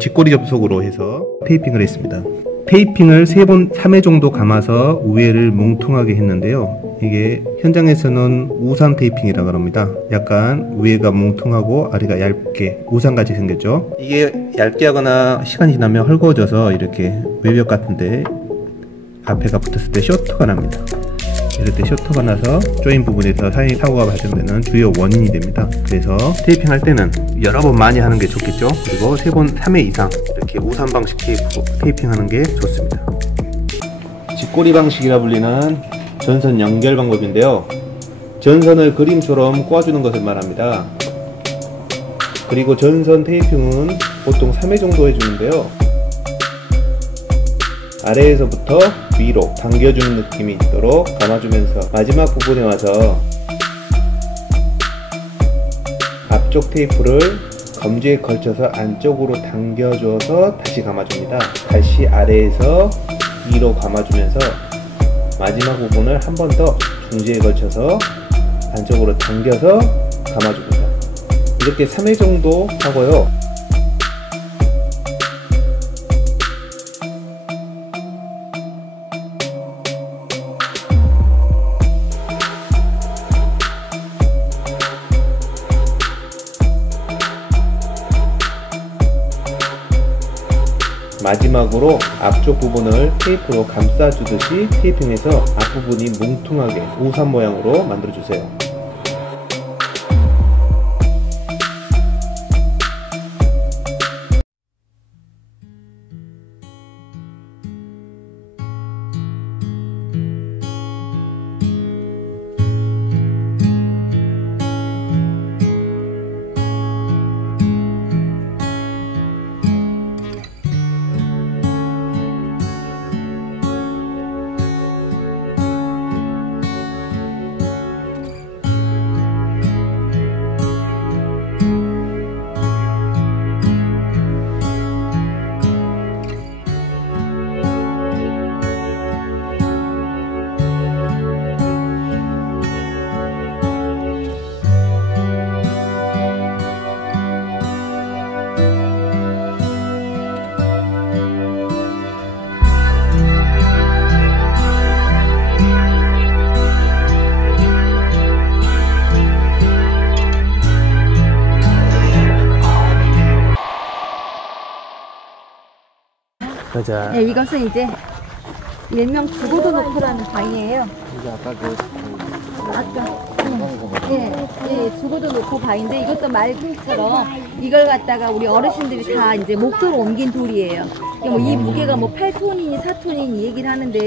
직고리 접속으로 해서 테이핑을 했습니다. 테이핑을 3번, 3회 정도 감아서 우회를 뭉퉁하게 했는데요. 이게 현장에서는 우산 테이핑이라고 합니다. 약간 우회가 뭉퉁하고 아래가 얇게 우산같이 생겼죠. 이게 얇게 하거나 시간이 지나면 헐거워져서 이렇게 외벽 같은데 앞에가 붙었을 때 쇼트가 납니다. 이럴 때 쇼트가 나서 조인 부분에서 사고가 발생되는 주요 원인이 됩니다. 그래서 테이핑 할 때는 여러 번 많이 하는 게 좋겠죠. 그리고 3번, 3회 이상 이렇게 우산 방식 테이핑 하는 게 좋습니다. 직고리 방식이라 불리는 전선 연결 방법인데요. 전선을 그림처럼 꼬아주는 것을 말합니다. 그리고 전선 테이핑은 보통 3회 정도 해주는데요. 아래에서부터 위로 당겨주는 느낌이 있도록 감아주면서 마지막 부분에 와서 앞쪽 테이프를 검지에 걸쳐서 안쪽으로 당겨줘서 다시 감아줍니다. 다시 아래에서 위로 감아주면서 마지막 부분을 한 번 더 중지에 걸쳐서 안쪽으로 당겨서 감아줍니다. 이렇게 3회 정도 하고요. 마지막으로 앞쪽 부분을 테이프로 감싸주듯이 테이핑해서 앞부분이 뭉퉁하게 우산 모양으로 만들어주세요. 가자. 네, 이것은 이제 일명 죽어도 놓고라는 바위예요. 이게 아까 죽어도 놓고 바위인데 이것도 말들처럼 이걸 갖다가 우리 어르신들이 다 이제 목도로 옮긴 돌이에요. 뭐 이 무게가 뭐 8톤이니 4톤이니 얘기를 하는데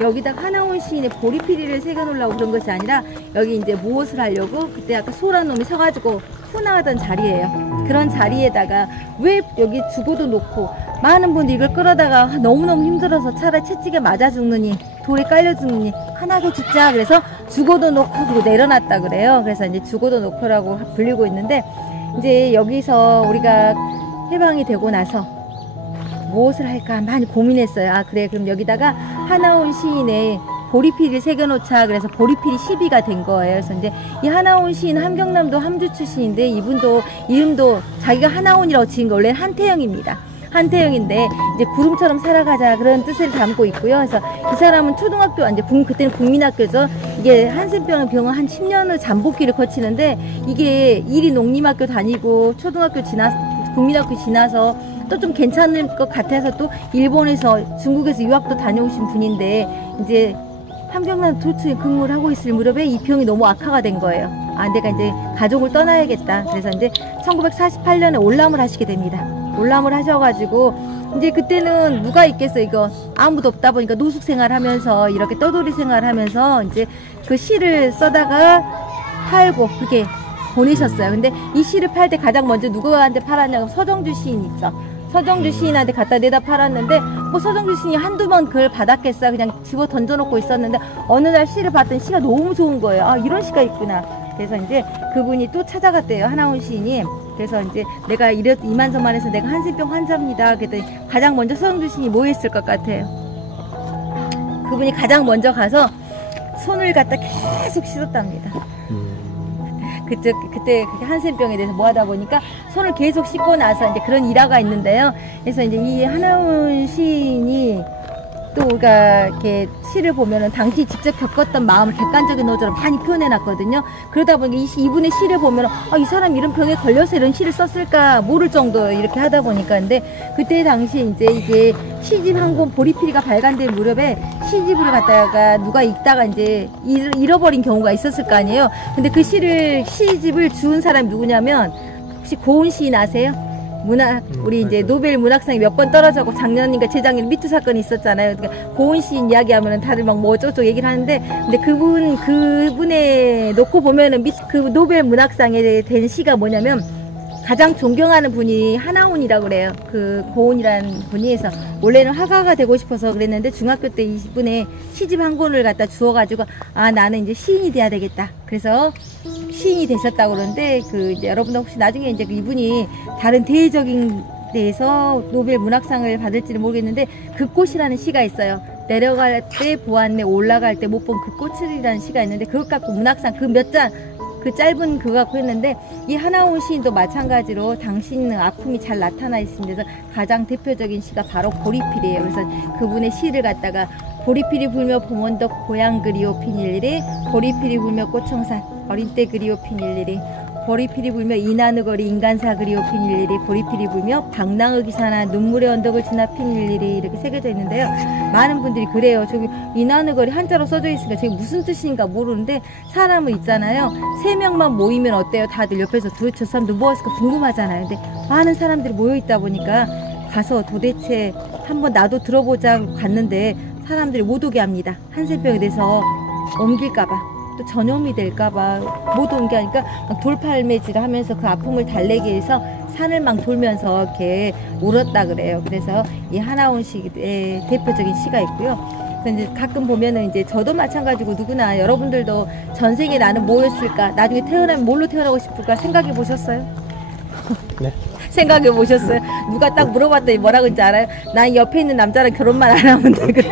여기다가 하나원 시인의 보리피리를 새겨놓으려고 그런 것이 아니라 여기 이제 무엇을 하려고 그때 아까 소란 놈이 서가지고 훈화하던 자리예요. 그런 자리에다가 왜 여기 죽어도 놓고 많은 분들이 이걸 끌어다가 너무너무 힘들어서 차라리 채찍에 맞아 죽느니 돌에 깔려 죽느니 하나게 죽자 그래서 죽어도 놓고 그리고 내려놨다 그래요. 그래서 이제 죽어도 놓고라고 불리고 있는데 이제 여기서 우리가 해방이 되고 나서 무엇을 할까 많이 고민했어요. 아 그래 그럼 여기다가 하나온 시인의 보리피리를 새겨놓자 그래서 보리피리 12가 된 거예요. 그래서 이제 이 하나온 시인 함경남도 함주 출신인데 이분도 이름도 자기가 하나온이라고 지은 거 원래는 한태영입니다. 한태영인데 이제 구름처럼 살아가자 그런 뜻을 담고 있고요. 그래서 이 사람은 초등학교 이제 그때는 국민학교죠. 이게 한센병 병원 한 10년을 잠복기를 거치는데 이게 일이 농림학교 다니고 초등학교 국민학교 지나서 또 좀 괜찮을 것 같아서 또 일본에서 중국에서 유학도 다녀오신 분인데 이제 함경남 도초에 근무를 하고 있을 무렵에 이 병이 너무 악화가 된 거예요. 아 내가 이제 가족을 떠나야겠다. 그래서 이제 1948년에 올람을 하시게 됩니다. 올람을 하셔가지고 이제 그때는 누가 있겠어 이거 아무도 없다 보니까 노숙 생활하면서 이렇게 떠돌이 생활하면서 이제 그 시를 써다가 팔고 그렇게 보내셨어요. 근데 이 시를 팔 때 가장 먼저 누구한테 팔았냐면 서정주 시인 있죠. 서정주 시인한테 갖다 내다 팔았는데 뭐 서정주 시인이 한두 번 그걸 받았겠어. 그냥 집어 던져놓고 있었는데 어느 날 시를 봤더니 시가 너무 좋은 거예요. 아 이런 시가 있구나. 그래서 이제 그분이 또 찾아갔대요. 하나온 시인이. 그래서 이제 내가 이만저만해서 내가 한센병 환자입니다. 그랬더니 가장 먼저 서정주 시인이 뭐 했을 것 같아요? 그분이 가장 먼저 가서 손을 갖다 계속 씻었답니다. 그때 그렇게 한센병에 대해서 뭐 하다 보니까 손을 계속 씻고 나서 이제 그런 일화가 있는데요. 그래서 이제 이 하나훈 시인이 또 우리가 이렇게 시를 보면은 당시 직접 겪었던 마음을 객관적인 어조로 많이 표현해놨거든요. 그러다 보니까 이분의 시를 보면은 이 사람 이런 병에 걸려서 이런 시를 썼을까 모를 정도 이렇게 하다 보니까 근데 그때 당시 이제 이게 시집 한 권 보리피리가 발간된 무렵에 시집을 갖다가 누가 읽다가 이제 잃어버린 경우가 있었을 거 아니에요. 근데 그 시집을 주운 사람이 누구냐면 혹시 고은 시인 아세요? 우리 이제 노벨 문학상이 몇 번 떨어져고 작년인가 재작년 미투 사건이 있었잖아요. 그러니까 고은 시인 이야기하면은 다들 막 뭐 어쩌고 얘기를 하는데, 근데 그분에 놓고 보면은 그 노벨 문학상에 된 시가 뭐냐면 가장 존경하는 분이 하나훈이라고 그래요. 그 고은이라는 분이 해서 원래는 화가가 되고 싶어서 그랬는데 중학교 때 이분의 시집 한 권을 갖다 주워가지고 나는 이제 시인이 돼야 되겠다. 그래서 시인이 되셨다고 그러는데 이제 여러분들 혹시 나중에 이제 이분이 다른 대외적인 데에서 노벨 문학상을 받을지는 모르겠는데 그 꽃이라는 시가 있어요. 내려갈 때 보았네 올라갈 때 못 본 그 꽃이라는 시가 있는데 그것 갖고 문학상 그 짧은 그거 갖고 했는데 이 하나훈 시인도 마찬가지로 당신은 아픔이 잘 나타나 있습니다. 그래서 가장 대표적인 시가 바로 보리필이에요. 그래서 그분의 시를 갖다가 보리필이 불며 봄원덕 고향 그리오 핀일일이 보리필이 불며 꽃청산 어린 때 그리오 핀일일이 보리필이 불며 이나느거리 인간사 그리오 핀일일이 보리필이 불며 방랑의 기사나 눈물의 언덕을 지나 핀일일이 이렇게 새겨져 있는데요. 많은 분들이 그래요. 저기 이나느거리 한자로 써져 있으니까 저게 무슨 뜻인가 모르는데 사람은 있잖아요. 3명만 모이면 어때요? 다들 옆에서 도대체 저 사람들 뭐 했을까 궁금하잖아요. 근데 많은 사람들이 모여 있다 보니까 가서 도대체 한번 나도 들어보자 갔는데 사람들이 못 오게 합니다. 한센병에 대해서 옮길까봐. 또 전염이 될까봐 못 옮게 하니까 막 돌팔매질을 하면서 그 아픔을 달래기 위해서 산을 막 돌면서 이렇게 울었다 그래요. 그래서 이 하나훈 시의 대표적인 시가 있고요. 그래서 이제 가끔 보면은 이제 저도 마찬가지고 누구나 여러분들도 전생에 나는 뭐였을까? 나중에 태어나면 뭘로 태어나고 싶을까? 생각해 보셨어요? 네. 생각해 보셨어요? 누가 딱 물어봤더니 뭐라고 했는지 알아요? 난 옆에 있는 남자랑 결혼만 안 하면 돼. 그렇게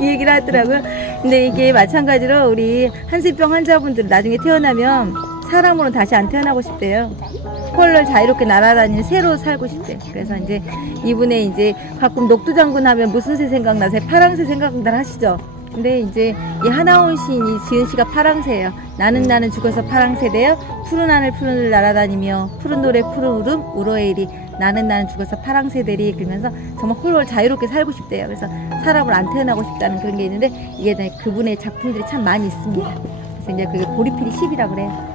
이 얘기를 하더라고요. 근데 이게 마찬가지로 우리 한센병 환자분들 나중에 태어나면 사람으로는 다시 안 태어나고 싶대요. 헐럴 자유롭게 날아다니는 새로 살고 싶대. 그래서 이제 이분의 이제 가끔 녹두장군 하면 무슨 새 생각나세요? 파랑새 생각날 하시죠? 근데 이제 이 하나훈 시인이 지은 시가 파랑새예요. 나는 죽어서 파랑새 되어 푸른 하늘 날아다니며 푸른 노래 푸른 울음 울어에리 나는 죽어서 파랑새 되리 그러면서 정말 홀홀 자유롭게 살고 싶대요. 그래서 사람을 안 태어나고 싶다는 그런 게 있는데 이게 그분의 작품들이 참 많이 있습니다. 그래서 이제 그게 보리필이 10이라고 그래요.